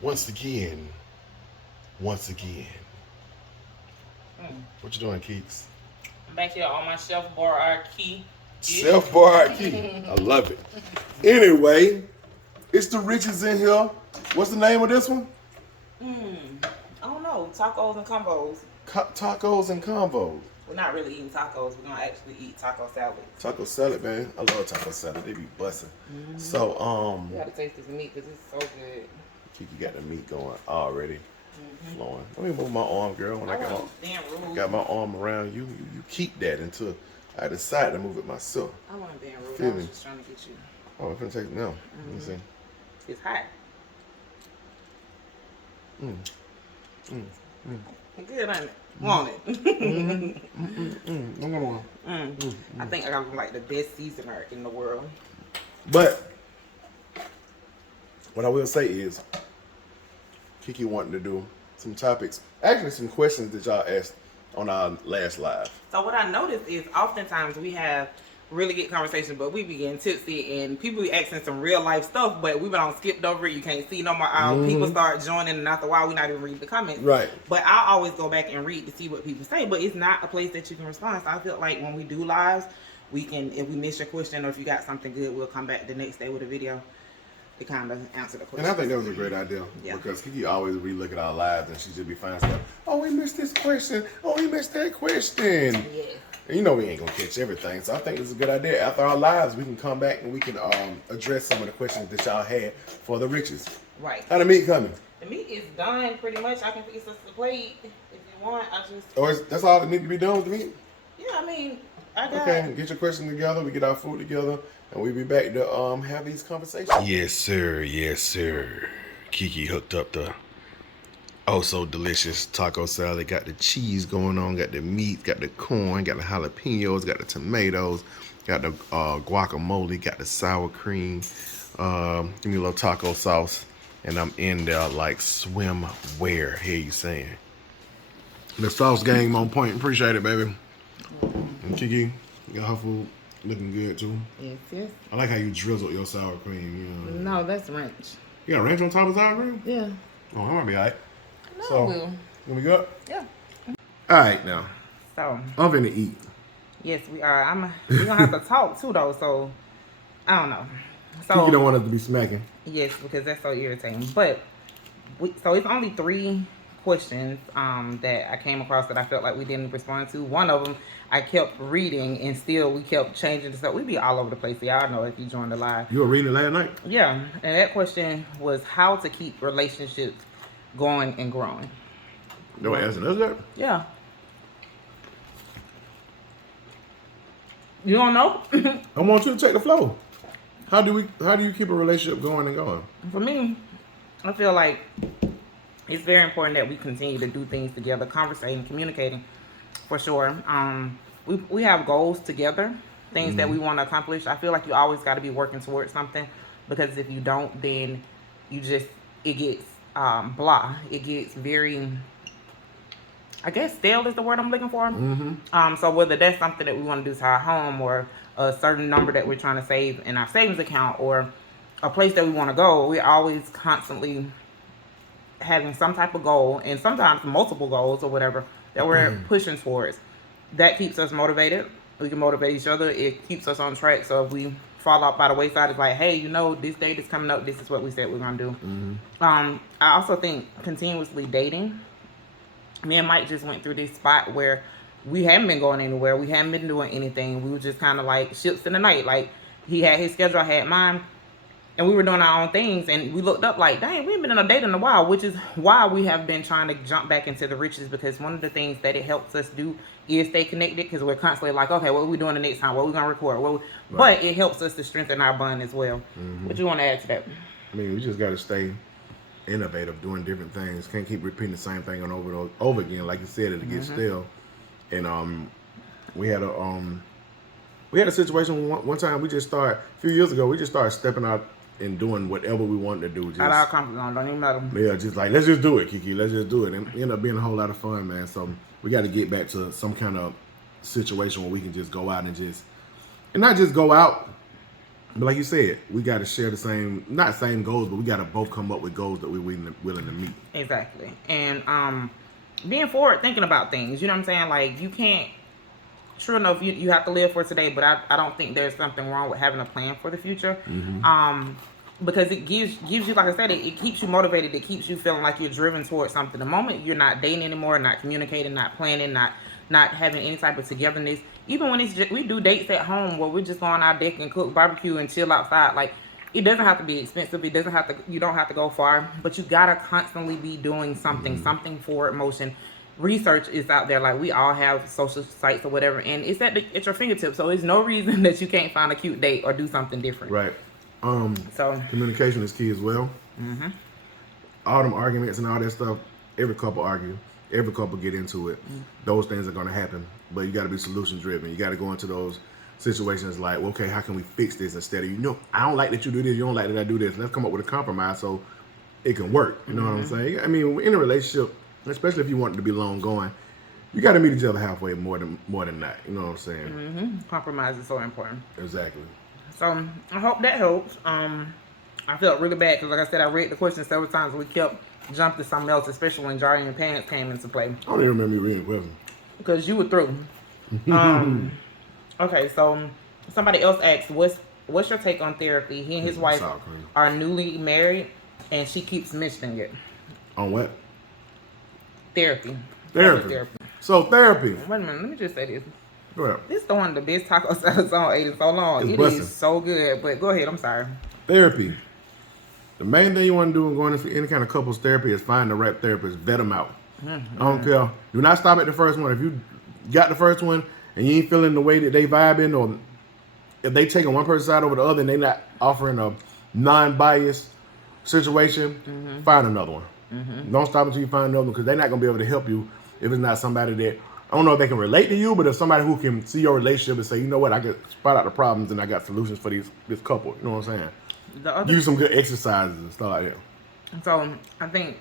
Once again, once again. What you doing, Keeks? I'm back here on my shelf bar key. Self bar key. I love it. Anyway, it's the riches in here. What's the name of this one? I don't know. Tacos and combos. Tacos and Convos. We're not really eating tacos. We're gonna actually eat taco salad. Taco salad, man. I love taco salad. They be busting. So, You gotta taste this meat because it's so good. Kiki got the meat going already. Flowing. Let me move my arm, girl. When I got my arm around you, you keep that until I decide to move it myself. I want to be in rude. Feel I was me? just trying to get you. Oh, I'm gonna take it now. Let me see. It's hot. Good, ain't it? Want it? I think I got like the best seasoner in the world. But what I will say is, Kiki wanting to do some topics, actually some questions that y'all asked on our last live. So what I noticed is oftentimes we have really good conversations, but we be getting tipsy and people be asking some real life stuff, but we been on skipped over it. You can't see no more. People start joining, and after a while, we not even reading the comments. Right. But I always go back and read to see what people say, but it's not a place that you can respond. So I feel like when we do lives, we can, if we miss your question or if you got something good, we'll come back the next day with a video to kind of answer the question. And I think that was a great idea because Kiki always re-look at our lives and she just be finding stuff. Oh, we missed this question. Oh, we missed that question. Yeah. And you know we ain't gonna catch everything, so I think it's a good idea. After our lives, we can come back and we can address some of the questions that y'all had for the riches. Right. How the meat coming? The meat is done pretty much. I can fix us the plate if you want. That's all that need to be done with the meat? Yeah, I mean, I got. Okay, get your question together. We get our food together, and we'll be back to have these conversations. Yes, sir. Yes, sir. Kiki hooked up the oh so delicious taco salad. Got the cheese going on, got the meat, got the corn, got the jalapenos, got the tomatoes, got the guacamole, got the sour cream. Give me a little taco sauce, and I'm in there like swimwear. Hear you saying? The sauce game on point. Appreciate it, baby. And Kiki, you got her food looking good too. Yes. I like how you drizzled your sour cream. You know. No, that's ranch. You got ranch on top of sour cream? Yeah. Oh, that might be alright. No, So, will. when we go? Yeah. Alright now. So, I'm finna eat. yes, we are. We're gonna have to talk too, though. So, I don't know. So, Kiki don't want us to be smacking. yes, because that's so irritating. But so it's only 3 questions that I came across that I felt like we didn't respond to. One of them I kept reading and still we kept changing the stuff. We be all over the place. Y'all know if you joined the live. You were reading it last night? Yeah, and that question was how to keep relationships going and growing. No one asking us that? Yeah. You don't know? I want you to take the flow. How do you keep a relationship going and going? For me, I feel like it's very important that we continue to do things together, conversating, communicating, for sure. We have goals together, things that we want to accomplish. I feel like you always got to be working towards something, because if you don't, then it gets blah. It gets very, I guess, stale is the word I'm looking for. So whether that's something that we want to do to our home, or a certain number that we're trying to save in our savings account, or a place that we want to go, we're always constantly having some type of goal, and sometimes multiple goals or whatever that we're pushing towards. That keeps us motivated. We can motivate each other. It keeps us on track. So if we fall out by the wayside, it's like, hey, you know, this date is coming up. This is what we said we're gonna do. I also think continuously dating. Me and Mike just went through this spot where we hadn't been going anywhere. We hadn't been doing anything. We were just kind of like ships in the night. Like, he had his schedule, I had mine. And we were doing our own things, and we looked up like, dang, we haven't been in a date in a while, which is why we have been trying to jump back into the riches, because one of the things that it helps us do is stay connected, because we're constantly like, okay, what are we doing the next time? What are we going to record? But it helps us to strengthen our bond as well. What you want to add to that? I mean, we just got to stay innovative, doing different things. Can't keep repeating the same thing over again. Like you said, it gets stale. And we had a situation one time. A few years ago, we just started stepping out and doing whatever we wanted to do. Just, Out of our comfort zone, don't even matter. Yeah, just like, let's just do it, Kiki. Let's just do it. And it ended up being a whole lot of fun, man. So we got to get back to some kind of situation where we can just go out and not just go out But like you said, we got to share the same, not same goals, but we got to both come up with goals that we're willing to meet. Exactly. And being forward thinking about things, you know what I'm saying? Like, you can't, true enough, you have to live for today, but I don't think there's something wrong with having a plan for the future. Because it gives you, like I said, it keeps you motivated. It keeps you feeling like you're driven towards something. The moment you're not dating anymore, not communicating, not planning, not having any type of togetherness, even when it's just, we do dates at home where we're just go on our deck and cook barbecue and chill outside. Like, it doesn't have to be expensive. It doesn't have to, you don't have to go far, but you gotta constantly be doing something, something forward motion. Research is out there. Like, we all have social sites or whatever, and it's at your fingertips. So there's no reason that you can't find a cute date or do something different. Right. So communication is key as well. All them arguments and all that stuff, every couple argue, every couple get into it. Those things are going to happen, but you got to be solution driven. You got to go into those situations like, well, okay, how can we fix this instead of, I don't like that you do this, you don't like that I do this. Let's come up with a compromise so it can work. You know what I'm saying? I mean, in a relationship, especially if you want it to be long going, you got to meet each other halfway more than not. You know what I'm saying? compromise is so important. Exactly. So I hope that helps. I felt really bad because, like I said, I read the question several times. We kept jumping to something else, especially when Jari and Pants came into play. I don't even remember you reading the question. Because you were through. Okay, so somebody else asked, what's your take on therapy? He and his wife are newly married, and she keeps mentioning it. On what? Therapy. Therapy. So therapy. Wait a minute, let me just say this. Go ahead. This is one of the best taco salads I ate in so long. It is so good, but go ahead, I'm sorry. Therapy. The main thing you want to do in going into any kind of couples therapy is find the right therapist, vet them out. I don't care. Do not stop at the first one. If you got the first one and you ain't feeling the way that they vibing, or if they taking one person's side over the other and they not offering a non-biased situation, find another one. Don't stop until you find another one, because they're not going to be able to help you if it's not somebody that, I don't know if they can relate to you, but if somebody who can see your relationship and say, you know what, I can spot out the problems and I got solutions for this couple. You know what I'm saying? Use some good exercises and stuff like that. So I think,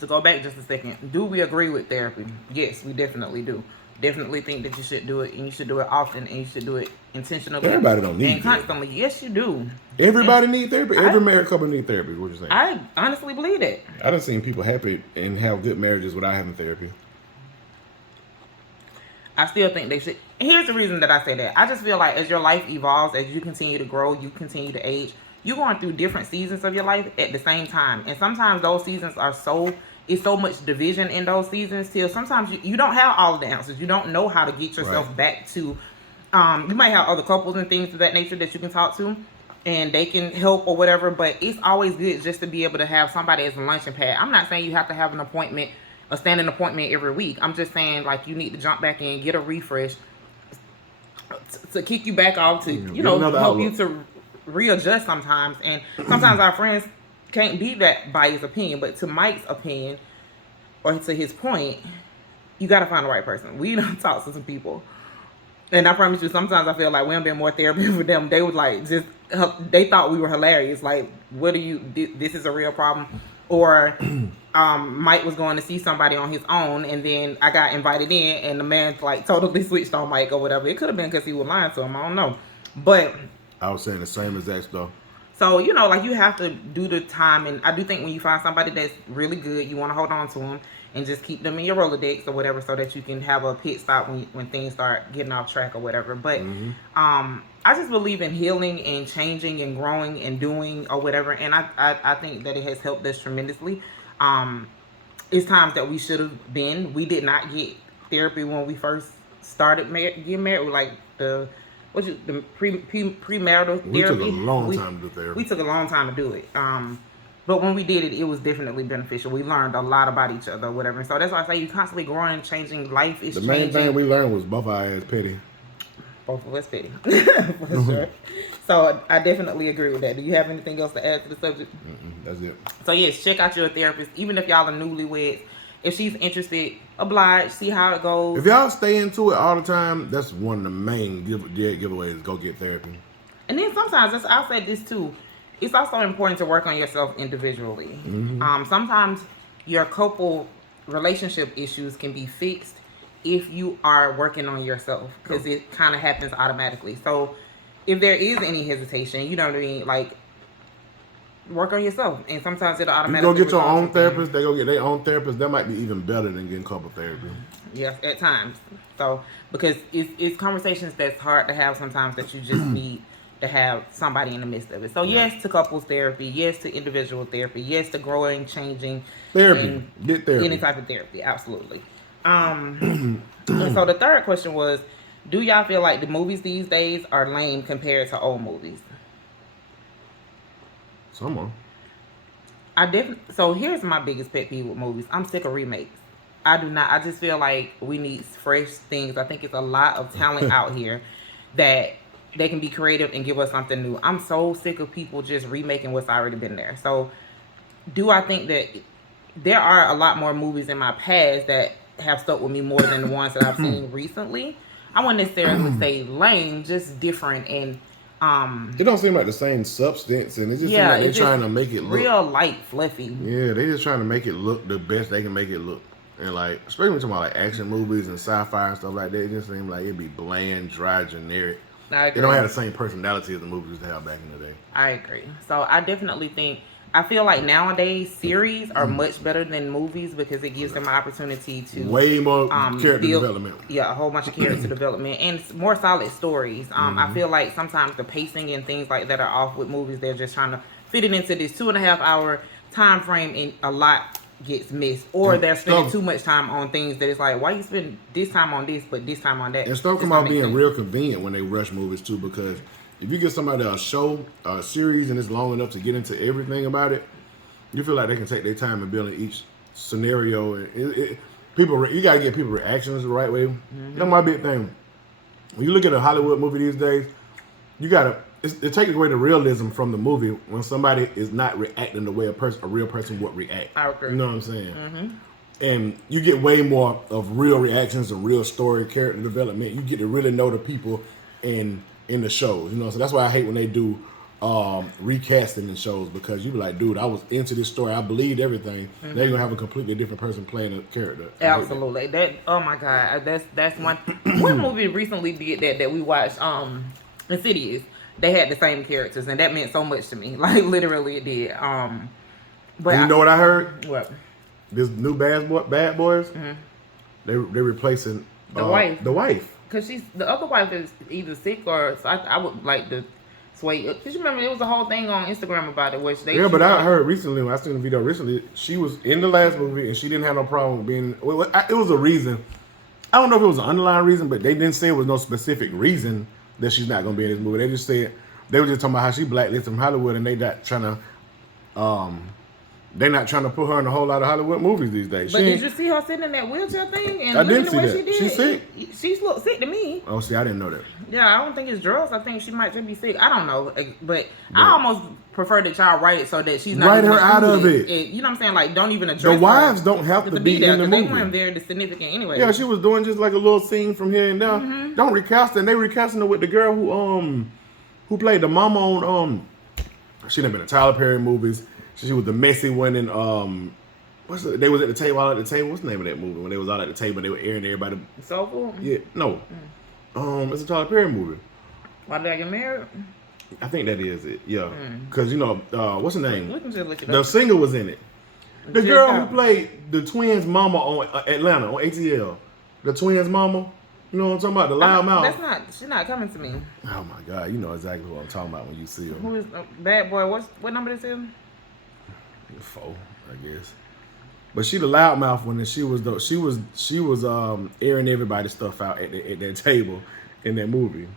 to go back just a second, do we agree with therapy? Yes, we definitely do. Definitely think that you should do it, and you should do it often, and you should do it intentionally. Everybody don't need and constantly. Therapy. Yes, you do. Everybody need therapy. Every married couple need therapy. What you saying? I honestly believe that. I done seen people happy and have good marriages without having therapy. I still think they should. Here's the reason that I say that. I just feel like as your life evolves, as you continue to grow, you continue to age, you're going through different seasons of your life at the same time. And sometimes those seasons are it's so much division in those seasons till sometimes you don't have all of the answers. You don't know how to get yourself back to, you might have other couples and things of that nature that you can talk to and they can help or whatever, but it's always good just to be able to have somebody as a luncheon pad. I'm not saying you have to have an appointment, a standing appointment every week. I'm just saying, like, you need to jump back in, get a refresh to kick you back off, to, you know, help you to readjust sometimes. And sometimes our friends can't be that by his opinion, but to Mike's opinion, or to his point, you got to find the right person. We don't talk to some people. And I promise you, sometimes I feel like we have been more therapy for them. They would like they thought we were hilarious. Like, what do you, this is a real problem. Or Mike was going to see somebody on his own, and then I got invited in, and the man like totally switched on Mike or whatever. It could have been because he was lying to him. I don't know. But I was saying the same exact stuff. So, you know, like, you have to do the time. And I do think when you find somebody that's really good, you want to hold on to them and just keep them in your Rolodex or whatever, so that you can have a pit stop when things start getting off track or whatever. But I just believe in healing and changing and growing and doing or whatever. And I think that it has helped us tremendously. It's times that we should have been. We did not get therapy when we first started getting married. Like the premarital therapy. We took a long time to do therapy. We took a long time to do it. But when we did it, it was definitely beneficial. We learned a lot about each other or whatever. And so that's why I say you constantly growing, changing. Life is changing. The main thing we learned was both our ass petty. Both of us petty. For sure. So I definitely agree with that. Do you have anything else to add to the subject? That's it. So yes, check out your therapist. Even if y'all are newlyweds, if she's interested, oblige, see how it goes. If y'all stay into it all the time, that's one of the main giveaways. Go get therapy. And then sometimes, I'll say this too, it's also important to work on yourself individually. Sometimes your couple relationship issues can be fixed if you are working on yourself, because it kind of happens automatically. So if there is any hesitation, you know what I mean, like work on yourself, and sometimes it'll You automatically. go get your resolve own something. therapist. They go get their own therapist. That might be even better than getting couple therapy. Yes, at times. So because it's conversations that's hard to have sometimes that you just need to have somebody in the midst of it. So yes to couples therapy, yes to individual therapy, yes to growing, changing, Therapy. and Get therapy. any type of therapy, absolutely. And so the third question was, do y'all feel like the movies these days are lame compared to old movies? Someone. So here's my biggest pet peeve with movies. I'm sick of remakes. I just feel like we need fresh things. I think it's a lot of talent out here that they can be creative and give us something new. I'm so sick of people just remaking what's already been there. So do I think that there are a lot more movies in my past that have stuck with me more than the ones that I've seen recently? I wouldn't necessarily say lame, just different, and it don't seem like the same substance, and it just seems like they're trying to make it look real light, fluffy. Yeah, they just trying to make it look the best they can make it look. And like, especially when you're talking about like action movies and sci-fi and stuff like that, it just seems like it'd be bland, dry, generic. I agree. They don't have the same personality as the movies used to have back in the day. I agree. So I definitely think, I feel like nowadays series are much better than movies because it gives them an opportunity to way more character development. Yeah, a whole bunch of character development and more solid stories. I feel like sometimes the pacing and things like that are off with movies. They're just trying to fit it into this 2.5 hour time frame, and a lot gets missed, or they're spending too much time on things that it's like, why you spend this time on this but this time on that? And stuff come out being real convenient when they rush movies too, because if you get somebody a show, a series, and it's long enough to get into everything about it, you feel like they can take their time in building each scenario. And people, you gotta get people reactions the right way. That's my big thing. When you look at a Hollywood movie these days, you gotta it takes away the realism from the movie when somebody is not reacting the way a real person would react. I agree. You know what I'm saying? And you get way more of real reactions and real story, character development. You get to really know the people in the shows. You know, so that's why I hate when they do recasting in shows, because you be like, dude, I was into this story, I believed everything. Now you're gonna have a completely different person playing a character. Absolutely. That oh my god, that's one. What movie recently did that we watched? Insidious. They had the same characters, and that meant so much to me. Like literally, it did. But you know what I heard? What? This new Bad Boys. They're replacing the wife. The wife. Because the other wife is either sick or so I would like to sway. Because you remember there was a whole thing on Instagram about it, which they. Yeah, but I heard recently, when I seen the video recently, she was in the last movie and she didn't have no problem with being. Well, it was a reason. I don't know if it was an underlying reason, but they didn't say it was no specific reason that she's not going to be in this movie. They just said they were just talking about how she blacklisted from Hollywood, and they're not trying to put her in a whole lot of Hollywood movies these days. But did you see her sitting in that wheelchair thing? And I didn't see the way that. She did? She's sick. She looked sick to me. Oh, see, I didn't know that. Yeah, I don't think it's drugs. I think she might just be sick. I don't know, but I almost prefer that y'all write it so that she's not write her out of it. You know what I'm saying? Like, don't even address the wives don't have to be there, in the movie. They weren't very significant anyway. Yeah, she was doing just like a little scene from here and there. Don't recast it. And they recasting her with the girl who played the mama on she done been in Tyler Perry movies. She was the messy one in they was at the table, all at the table. What's the name of that movie? When they was all at the table, they were airing everybody. Soulful? Yeah, no. It's a Tyler Perry movie. Why did I get married? I think that is it. Yeah, because what's her name? We can just look it up. The singer was in it. The girl who played the twins' mama on Atlanta on ATL. The twins' mama. You know what I'm talking about? The loud mouth. She's not coming to me. Oh my God, you know exactly what I'm talking about when you see her. Who is Bad Boy? What number is it? 4, I guess. But she the loudmouth one, and she was airing everybody's stuff out at that table in that movie.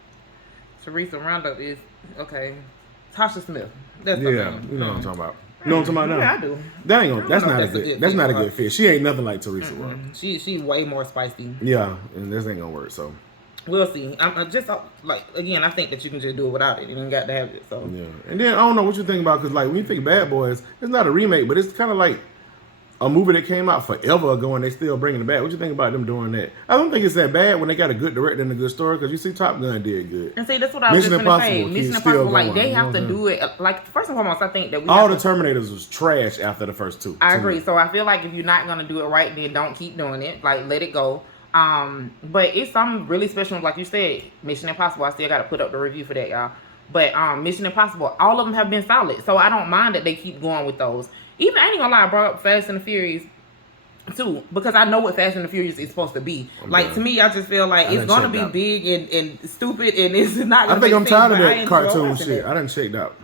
Teresa Roundup is okay. Tasha Smith. That's you know what I'm talking about. You know what I'm talking about now? Yeah, I do. That ain't gonna. That's not a good fit. She ain't nothing like Teresa Rock. She way more spicy. Yeah, and this ain't gonna work. So we'll see. I'm just like, again, I think that you can just do it without it. You ain't got to have it. So yeah, and then I don't know what you think about, because like when you think Bad Boys, it's not a remake, but it's kind of like a movie that came out forever ago and they still bringing it back. What you think about them doing that? I don't think it's that bad when they got a good director and a good story, because you see Top Gun did good. And see, that's what I was just going to say. Mission Impossible, like they have to do it. Like first and foremost, I think that all the Terminators was trash after the first 2. I agree. So I feel like if you're not going to do it right, then don't keep doing it. Like let it go. But it's something really special. Like you said, Mission Impossible. I still got to put up the review for that, y'all. But Mission Impossible, all of them have been solid. So I don't mind that they keep going with those. Even, I ain't gonna lie, I brought up Fast and the Furious too, because I know what Fast and the Furious is supposed to be. Like, to me, I just feel like it's gonna be big and stupid, and it's not gonna I think I'm tired of that cartoon shit. shit. I done checked out.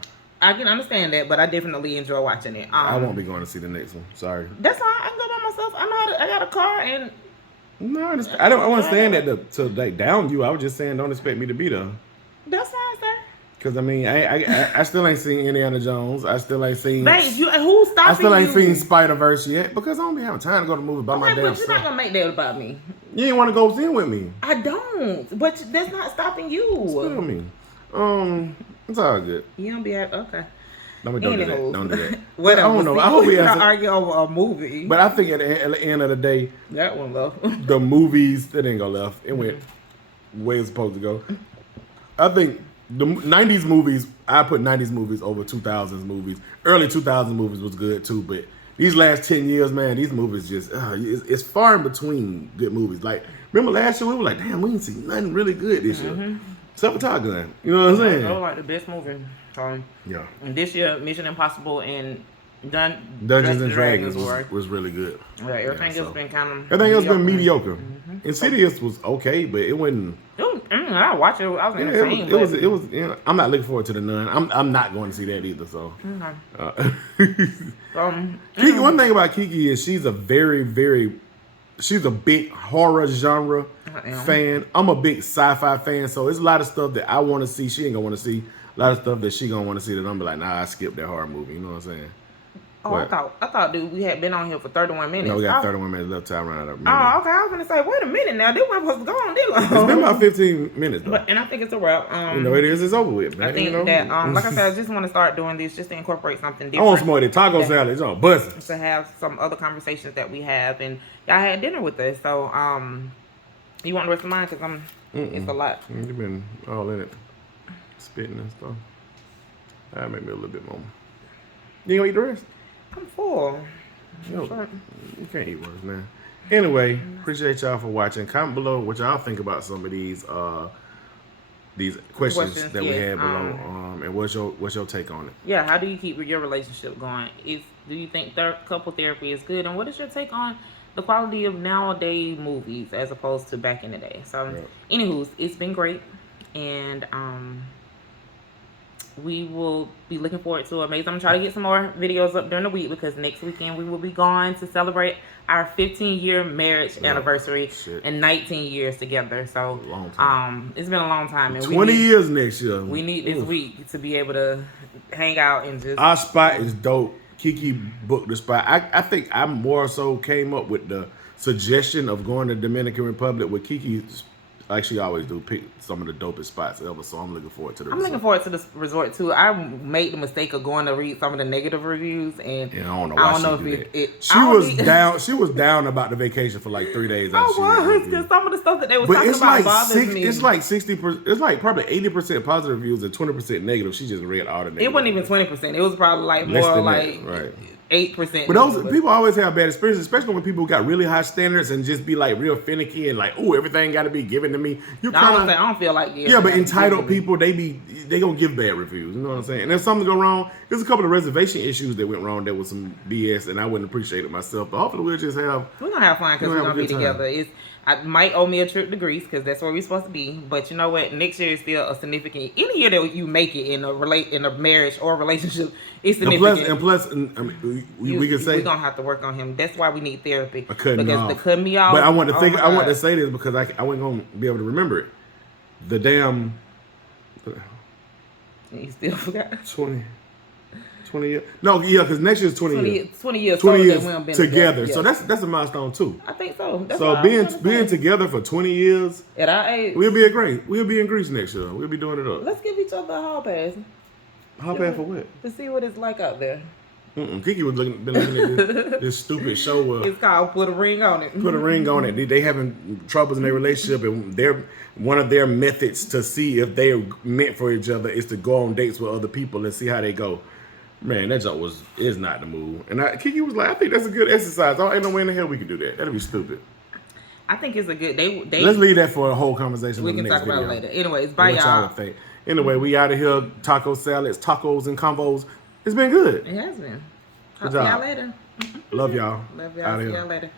I can understand that, but I definitely enjoy watching it. I won't be going to see the next one. Sorry. That's fine. I can go by myself. I know how to, I got a car, and no, I don't. I wasn't saying that to like down you. I was just saying don't expect me to be there. That's fine, sir. Cause I mean, I still ain't seen Indiana Jones. I still ain't seen. Babe, who's stopping you? I still ain't seen Spider-Verse yet because I don't be having time to go to the movie by my damn but you're self. not gonna make that about me. You ain't want to go see it with me. I don't. But that's not stopping you. Still me. It's all good. You don't be okay. Don't do that. Don't do that. What I don't know. I hope we argue over a movie. But I think at the end of the day, that one left. The movies that didn't go left. It went where it's supposed to go. I think the 90s movies, I put 90s movies over 2000s movies. Early 2000s movies was good too, but these last 10 years, man, these movies just, it's far in between good movies. Like, remember last year, we were like, damn, we didn't see nothing really good this year. Except for Top Gun. You know what I'm saying? That was like the best movie. Yeah. And this year, Mission Impossible and Dungeons and Dragons was really good. Right, everything else been kind of everything else been mediocre. Insidious was okay, but it wasn't. I watched it. I was entertained. It was. You know, I'm not looking forward to the Nun. I'm not going to see that either. So. Kiki, one thing about Kiki is she's a she's a big horror genre fan. I'm a big sci-fi fan, so it's a lot of stuff that I want to see. She ain't gonna want to see. A lot of stuff that she gonna want to see that I'm be like, nah, I skipped that horror movie. You know what I'm saying? Oh, I thought dude, we had been on here for 31 minutes. No, we got 31 minutes left time around up. Oh, okay. I was gonna say, wait a minute now. This wasn't supposed to go on this long. It's been about 15 minutes though. And I think it's a wrap. You know it is. It's over with, man. I think that like I said, I just want to start doing this just to incorporate something different. I want some more of the taco salad. It's on buzzing. To have some other conversations that we have, and y'all had dinner with us. So you want the rest of mine because it's a lot. You've been all in it, spitting and stuff. That make me a little bit more. You gonna eat the rest? I'm full. No, you can't eat worse, man. Anyway, appreciate y'all for watching. Comment below what y'all think about some of these questions that we had below. And what's your take on it? Yeah, how do you keep your relationship going? Do you think couple therapy is good? And what is your take on the quality of nowadays movies as opposed to back in the day? So, anywho, it's been great, and we will be looking forward to amazing. I'm trying to get some more videos up during the week because next weekend we will be gone to celebrate our 15-year marriage anniversary and 19 years together. So it's been a long time. And 20 years next year. We need this week to be able to hang out and just. Our spot is dope. Kiki booked the spot. I think I more so came up with the suggestion of going to Dominican Republic with Kiki. Like she always do, pick some of the dopest spots ever. So I'm looking forward to the resort. Looking forward to this resort too. I made the mistake of going to read some of the negative reviews, and I don't know why she did that. She was down. She was down about the vacation for like 3 days. I was because some of the stuff that they was talking about bothers me. It's like 60%. It's like probably 80% positive reviews and 20% negative. She just read all the negative. It wasn't even 20%. It was probably like more like 8%. But those people always have bad experiences, especially when people got really high standards and just be like real finicky and like, oh, everything got to be given to me. I don't feel like but entitled people, they gonna give bad reviews. You know what I'm saying? And if something go wrong, there's a couple of reservation issues that went wrong. That was some BS, and I wouldn't appreciate it myself. But hopefully we're gonna have fun because we're gonna be together. I might owe me a trip to Greece because that's where we're supposed to be. But you know what? Next year is still a significant. Any year that you make it in a marriage or a relationship, it's significant. And plus, I mean, we can say we're gonna have to work on him. That's why we need therapy. The cutting me off. But I want to say this because I wasn't gonna be able to remember it. The damn. You still forgot 20 years. No, yeah, because next year's 20 years. 20 years together. So that's a milestone too. I think so. Being together for 20 years at our age, we'll be in Greece next year. We'll be doing it up. Let's give each other a hall pass. Hall pass for what? To see what it's like out there. Kiki was been looking at this stupid show. It's called Put a Ring on It. Put a ring on it. They having troubles in their relationship, and one of their methods to see if they are meant for each other is to go on dates with other people and see how they go. Man, that joke is not the move. And Kiki was like, I think that's a good exercise. Ain't no way in the hell we can do that. That'd be stupid. I think it's a good. They Let's leave that for a whole conversation. We in the can next talk about video. it later. Anyways, bye, What y'all. would think. Anyway, we out of here. Taco salads, tacos, and convos. It's been good. It has been. Talk Good to y'all job. later. Love y'all. Love y'all. Outta See here. y'all later.